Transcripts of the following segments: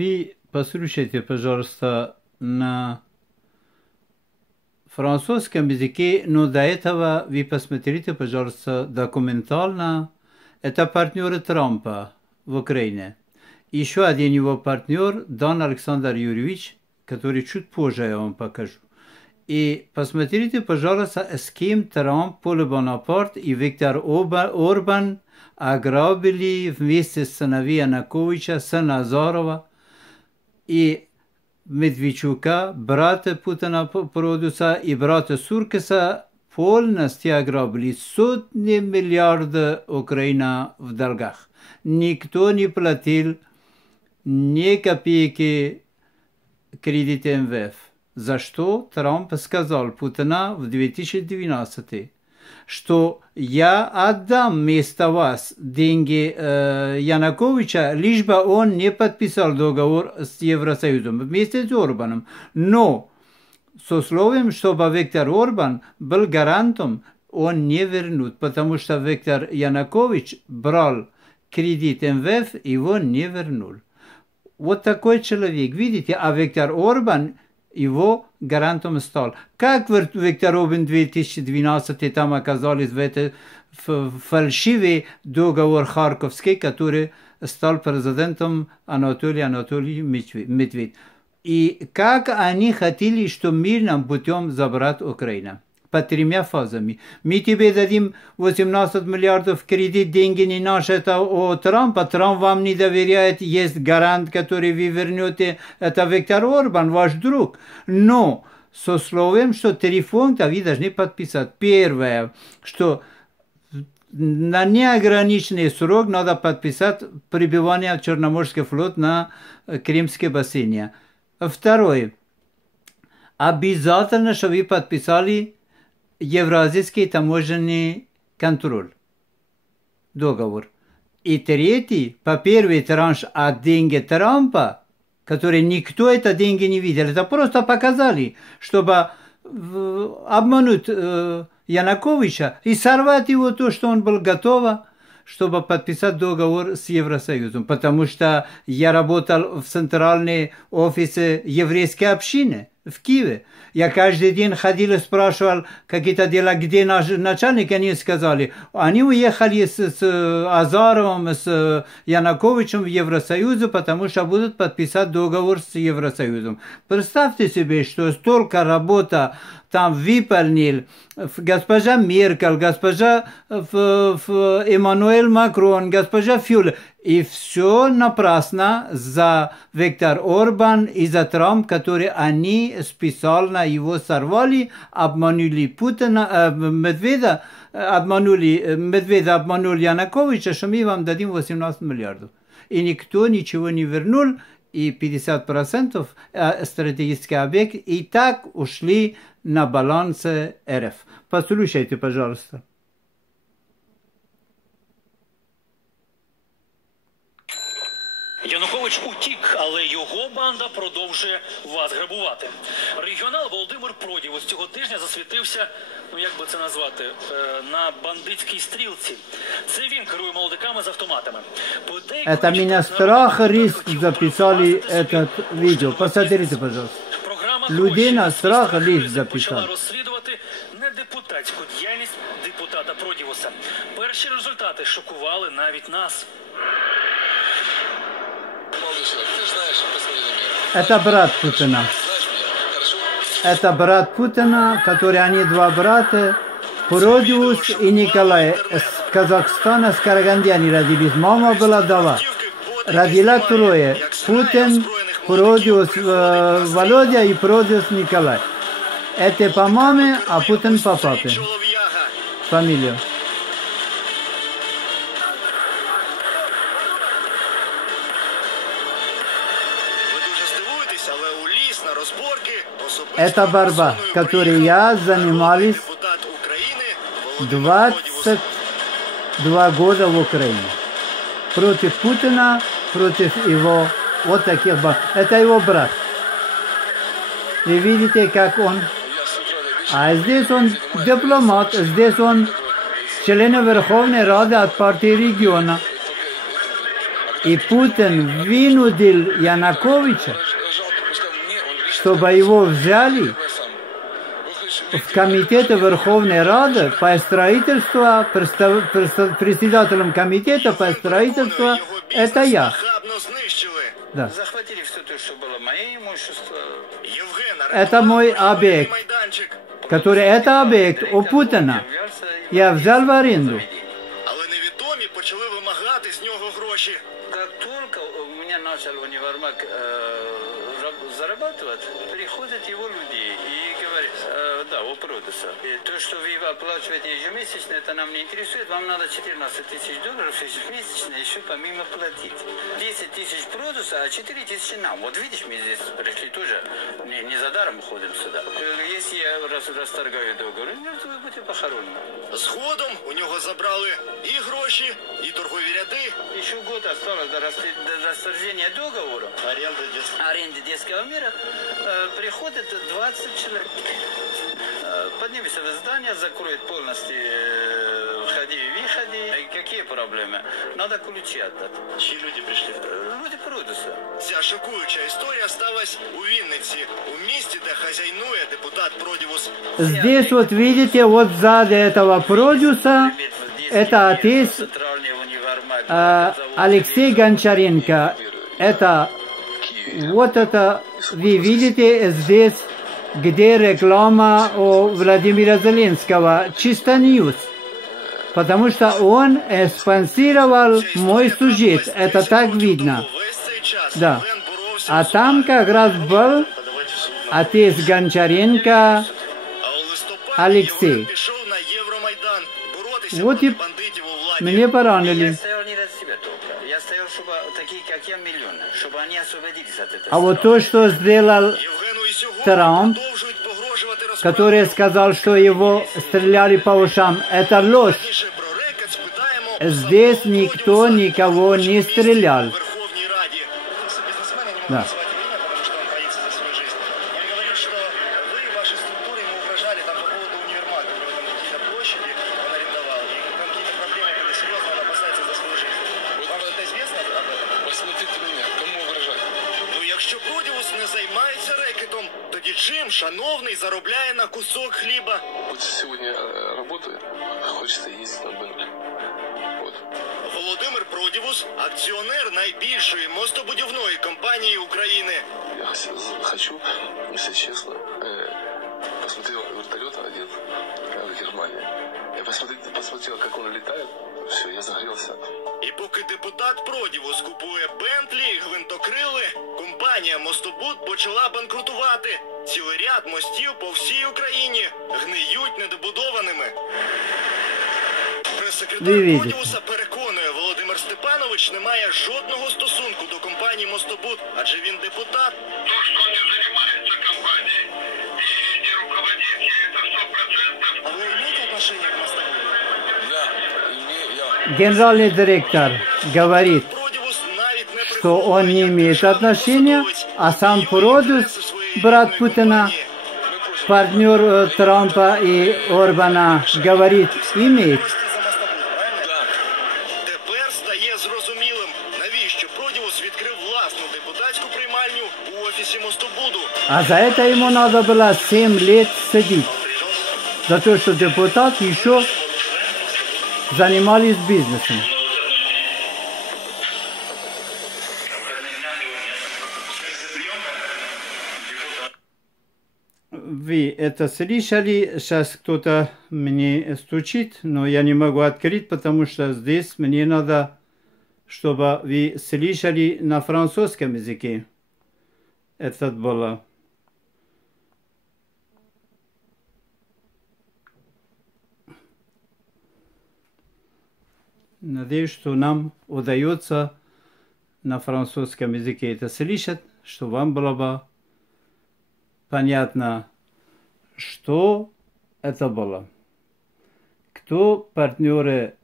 Ви послушайте, пожалуйста, на французском языке, но до этого вы посмотрите, пожалуйста, документально. Это партнеры Трампа в Украине. Еще один его партнер, Дан Александр Юрьевич, который чуть позже я вам покажу. И посмотрите, пожалуйста, с кем Трамп, Поле Бонапарт и Виктор Орбан ограбили вместе с сыновьями Януковича, сына Азарова и Медведчука, брата Путина Продуса и брата Суркиса, полностью ограбили сотни миллиардов Украины в долгах. Никто не платил ни копейки кредита МВФ. За что Трамп сказал Путина в 2012, что я отдам вместо вас деньги Януковича, лишь бы он не подписал договор с Евросоюзом вместе с Орбаном. Но с условием, чтобы Виктор Орбан был гарантом, он не вернут, потому что Виктор Янукович брал кредит МВФ, его не вернул. Вот такой человек, видите, а Виктор Орбан его гарантом стал. Как Виктор Орбан в 2012 там оказались в этот фальшивый договор Харьковский, который стал президентом Анатолий Медведев. И как они хотели, что мирным путем забрать Украину. По 3 фазами. Мы тебе дадим 18 миллиардов кредит, деньги не наши, это у Трампа. Трамп вам не доверяет, есть гарант, который вы вернете, это Виктор Орбан, ваш друг. Но с условием, что 3 пункта вы должны подписать. Первое, что на неограниченный срок надо подписать прибывание в Черноморский флот на Крымский бассейн. Второе, обязательно, что вы подписали Евразийский таможенный контроль. Договор. И третий, по первый транш от деньги Трампа, которые никто это деньги не видел, это просто показали, чтобы обмануть Януковича и сорвать его то, что он был готов, чтобы подписать договор с Евросоюзом. Потому что я работал в центральной офисе еврейской общины в Киеве. Я каждый день ходил и спрашивал какие-то дела, где наш начальник, они сказали, они уехали с Азаровым, с Януковичем в Евросоюз, потому что будут подписать договор с Евросоюзом. Представьте себе, что столько работы там выполнил госпожа Меркель, госпожа Эммануэль Макрон, госпожа Фюле. И все напрасно за Виктор Орбан и за Трамп, которые они специально его сорвали, обманули Путина, Медведя, обманули Януковича, что мы вам дадим 18 миллиардов. И никто ничего не вернул, и 50% стратегический объект и так ушли на балансе РФ. Послушайте, пожалуйста. Янукович утік, але його банда продовжує вас грабувати. Регіонал Володимир Продів цього тижня засвітився, ну як би це назвати, на бандитській стрілці. Це він керує молодиками з автоматами. Это меня страх, риск записали этот видео. Посмотрите, пожалуйста. Людей на страх, риск записали. Розслідувати недепутатську діяльність депутата Продівуса. Перші результати шокували навіть нас. Это брат Путина. Это брат Путина, которые они 2 брата, Продиус и Николай. С Казахстана, с Караганди они родились. Мама была дала. Родила 3. Путин, Продиус Володя и Продиус Николай. Это по маме, а Путин по папе. Фамилию. Это борьба, которой я занимались 22 года в Украине. Против Путина, против его вот таких борьб. Это его брат. И видите, как он... А здесь он дипломат, здесь он член Верховной Рады от партии региона. И Путин вынудил Януковича, чтобы его взяли в комитет Верховной Рады по строительству, председателем комитета по строительству, это я. Да. Захватили все то, что было мое имущество. Это мой объект, который это объект у Путина. Я взял в аренду. Але невідомі почали вимагати з нього гроші. Как только у меня начал универмаг зарабатывать, приходят его люди и говорят, да, у продуса. И то, что вы оплачиваете ежемесячно, это нам не интересует, вам надо 14 тысяч долларов ежемесячно еще помимо платить. 10 тысяч продуса, а 4 тысячи нам. Вот видишь, мы здесь пришли тоже, не за даром ходим сюда. Если я расторгаю договор, вы будете похоронены. Згодом у нього забрали і гроші, і торгові ряди. Еще год осталось до расторжения договора. Аренды детского мира. Приходит 20 человек. Поднимется в здание, закроет полностью входи и выходи. Какие проблемы? Надо ключи отдать. Чиї люди прийшли? Люди продуса. Ця шокуюча історія сталася у Вінниці, у місті, де хазяйнує депутат Продівус. Здесь вот видите, вот сзади этого продюса, это отец Алексей Гончаренко. Это, вот это, вы видите здесь, где реклама у Владимира Зеленского, чисто ньюс. Потому что он спонсировал мой сюжет, это так видно. Да. А там как раз был отец Гончаренко Алексей. Вот и мне поранили. Я стоял не ради себя только. Я стоял, чтобы такие, как я, миллионы, чтобы они освободились от этого. А вот то, что сделал Трамп, который сказал, что его стреляли по ушам, это ложь. Здесь никто никого не стрелял. Да. Шановний заробляє на кусок хліба. Вот сегодня работаю, хочется ездить на Бентли. Вот. Володимир Продівус – акціонер найбільшої мостобудівної компанії України. Я хочу, если честно, посмотрел вертолет один в Германии. Я посмотрел, как он летает. Все, я загорелся. І поки депутат Продівус купує Бентлі і гвинтокрили, компанія «Мостобуд» почала банкрутувати. Цілий ряд мостів по всій Україні гниють недобудованими. Прес-секретар Продівуса переконує, Володимир Степанович не має жодного стосунку до компанії «Мостобуд», адже він депутат. То, что не занимается компанией и не руководит ей, это 100%. А ви маєте отношение к «Мостобуду»? Генеральный директор говорит, что он не имеет отношения, а сам Продус, брат Путина, партнер Трампа и Орбана, говорит, имеет. Тепер стає зрозумілим, навіщо Продівус відкрив власну депутатську приймальню у офісі «Мостобуду». А за это ему надо было 7 лет сидеть. За то, что депутат еще занимались бизнесом. Вы это слышали? Сейчас кто-то мне стучит, но я не могу открыть, потому что здесь мне надо, чтобы вы слышали на французском языке. Это было. Надеюсь, что нам удается на французском языке это слышать, что вам было бы понятно, что это было. Кто партнеры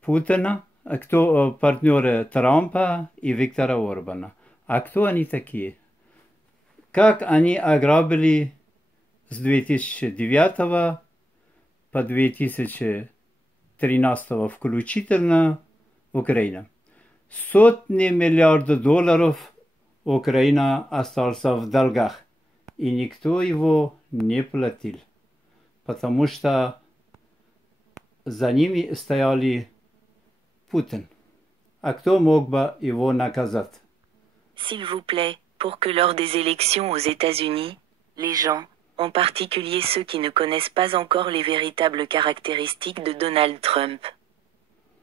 Путина, а кто партнеры Трампа и Виктора Орбана. А кто они такие? Как они ограбили с 2009 по 2013 включительно Украина. Сотни миллиардов долларов Украина остался в долгах, и никто его не платил, потому что за ними стояли Путин. А кто мог бы его наказать? S'il vous plaît, pour que lors des élections aux États-Unis, les gens, en particulier ceux qui ne connaissent pas encore les véritables caractéristiques de Donald Trump.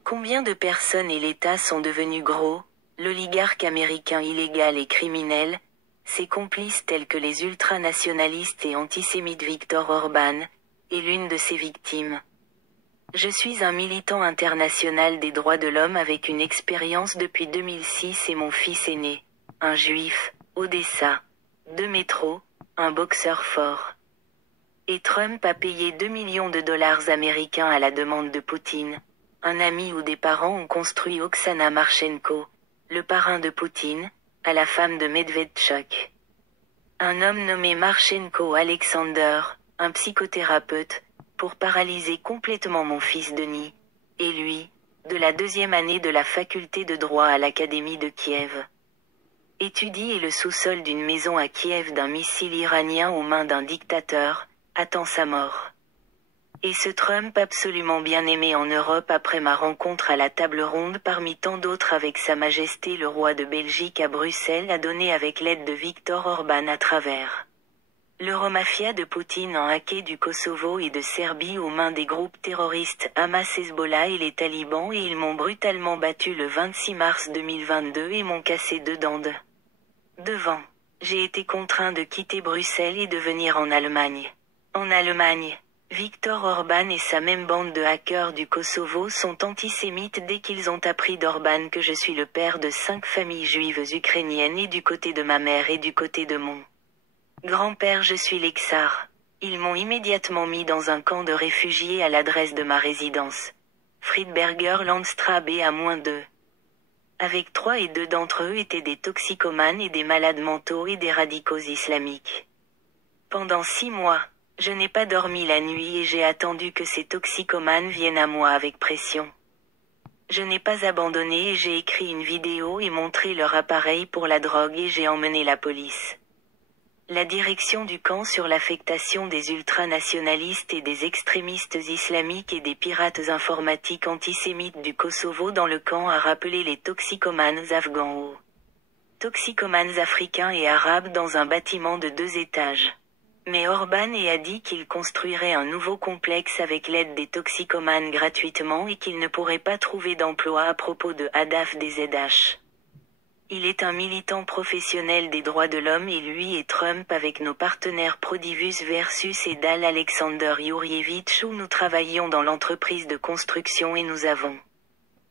Combien de personnes et l'État sont devenus gros, l'oligarque américain illégal et criminel, ses complices tels que les ultranationalistes et antisémites Viktor Orban, et l'une de ses victimes. Je suis un militant international des droits de l'homme avec une expérience depuis 2006 et mon fils aîné, un juif, Odessa, 2 métros, un boxeur fort. Et Trump a payé 2 millions de dollars américains à la demande de Poutine. Un ami ou des parents ont construit Oksana Marchenko, le parrain de Poutine, à la femme de Medvedchuk. Un homme nommé Marchenko Alexander, un psychothérapeute, pour paralyser complètement mon fils Denis, et lui, de la 2e année de la faculté de droit à l'Académie de Kiev. Étudie et le sous-sol d'une maison à Kiev d'un missile iranien aux mains d'un dictateur, attend sa mort. Et ce Trump absolument bien aimé en Europe après ma rencontre à la table ronde parmi tant d'autres avec Sa Majesté le roi de Belgique à Bruxelles a donné avec l'aide de Viktor Orban à travers l'Euromafia de Poutine en hacké du Kosovo et de Serbie aux mains des groupes terroristes Hamas, Hezbollah et les talibans et ils m'ont brutalement battu le 26 mars 2022 et m'ont cassé 2 dents devant. J'ai été contraint de quitter Bruxelles et de venir en Allemagne. En Allemagne, Viktor Orban et sa même bande de hackers du Kosovo sont antisémites dès qu'ils ont appris d'Orban que je suis le père de 5 familles juives ukrainiennes et du côté de ma mère et du côté de mon grand-père je suis l'exar. Ils m'ont immédiatement mis dans un camp de réfugiés à l'adresse de ma résidence. Friedberger Landstraße à -2. Avec 3 et 2 d'entre eux étaient des toxicomanes et des malades mentaux et des radicaux islamiques. Pendant 6 mois, je n'ai pas dormi la nuit et j'ai attendu que ces toxicomanes viennent à moi avec pression. Je n'ai pas abandonné et j'ai écrit une vidéo et montré leur appareil pour la drogue et j'ai emmené la police. La direction du camp sur l'affectation des ultranationalistes et des extrémistes islamiques et des pirates informatiques antisémites du Kosovo dans le camp a rappelé les toxicomanes afghans aux toxicomanes africains et arabes dans un bâtiment de 2 étages. Mais Orban a dit qu'il construirait un nouveau complexe avec l'aide des toxicomanes gratuitement et qu'il ne pourrait pas trouver d'emploi à propos de Hadaf des ZH. Il est un militant professionnel des droits de l'homme et lui et Trump avec nos partenaires Prodivus versus et Dal Alexander Yurievich où nous travaillions dans l'entreprise de construction et nous avons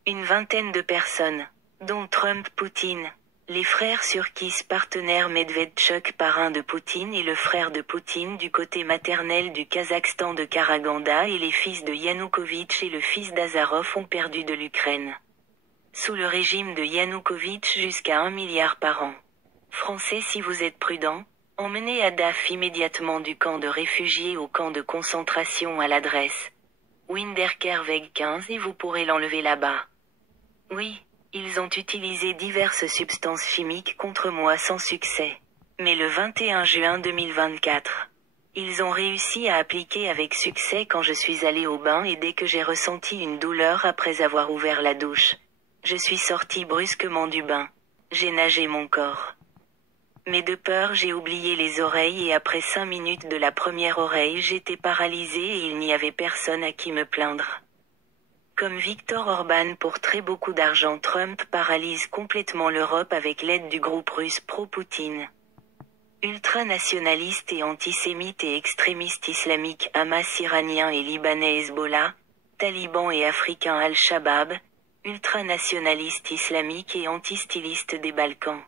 une 20aine de personnes, dont Trump Poutine, les frères Surkis partenaires Medvedchuk parrain de Poutine et le frère de Poutine du côté maternel du Kazakhstan de Karaganda et les fils de Yanukovych et le fils d'Azarov ont perdu de l'Ukraine. Sous le régime de Yanukovych jusqu'à 1 milliard par an. Français si vous êtes prudents, emmenez Hadaf immédiatement du camp de réfugiés au camp de concentration à l'adresse Winderkerweg 15 et vous pourrez l'enlever là-bas. Oui, ils ont utilisé diverses substances chimiques contre moi sans succès. Mais le 21 juin 2024, ils ont réussi à appliquer avec succès quand je suis allé au bain et dès que j'ai ressenti une douleur après avoir ouvert la douche. Je suis sorti brusquement du bain. J'ai nagé mon corps. Mais de peur j'ai oublié les oreilles et après 5 minutes de la première oreille j'étais paralysé et il n'y avait personne à qui me plaindre. Comme Viktor Orban pour très beaucoup d'argent Trump paralyse complètement l'Europe avec l'aide du groupe russe pro-Poutine. Ultranationalistes et antisémites et extrémistes islamiques Hamas iranien et libanais Hezbollah, talibans et africains Al-Shabaab, ultranationalistes islamiques et antistylistes des Balkans.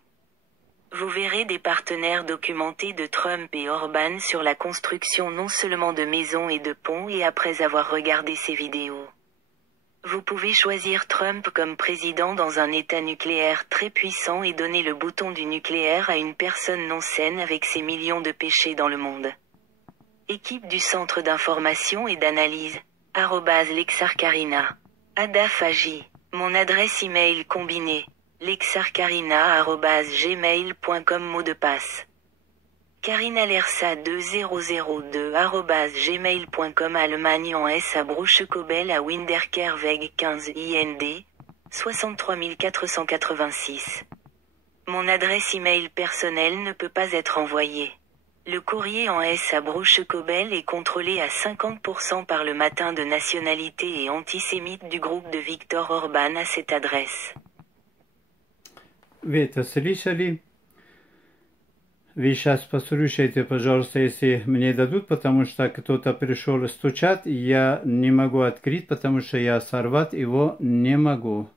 Vous verrez des partenaires documentés de Trump et Orban sur la construction non seulement de maisons et de ponts et après avoir regardé ces vidéos. Vous pouvez choisir Trump comme président dans un État nucléaire très puissant et donner le bouton du nucléaire à une personne non saine avec ses millions de péchés dans le monde. Équipe du Centre d'information et d'analyse, @Lexarkarina. Hadaf agit. Mon adresse email combinée, lexarcarina@gmail.com. Mot de passe, carinalersa2002@gmail.com. Allemagne en S à Bruchekobel à Winderkerweg 15 IND, 63 486. Mon adresse email personnelle ne peut pas être envoyée. Le courrier en S à Bruchekobel est contrôlé à 50% par le matin de nationalité et antisémite du groupe de Viktor Orban à cette adresse. Вы это слышали? Вы сейчас послушайте, пожалуйста, если мне дадут, потому что кто-то пришел стучать, и я не могу открыть, потому что я сорвать его не могу.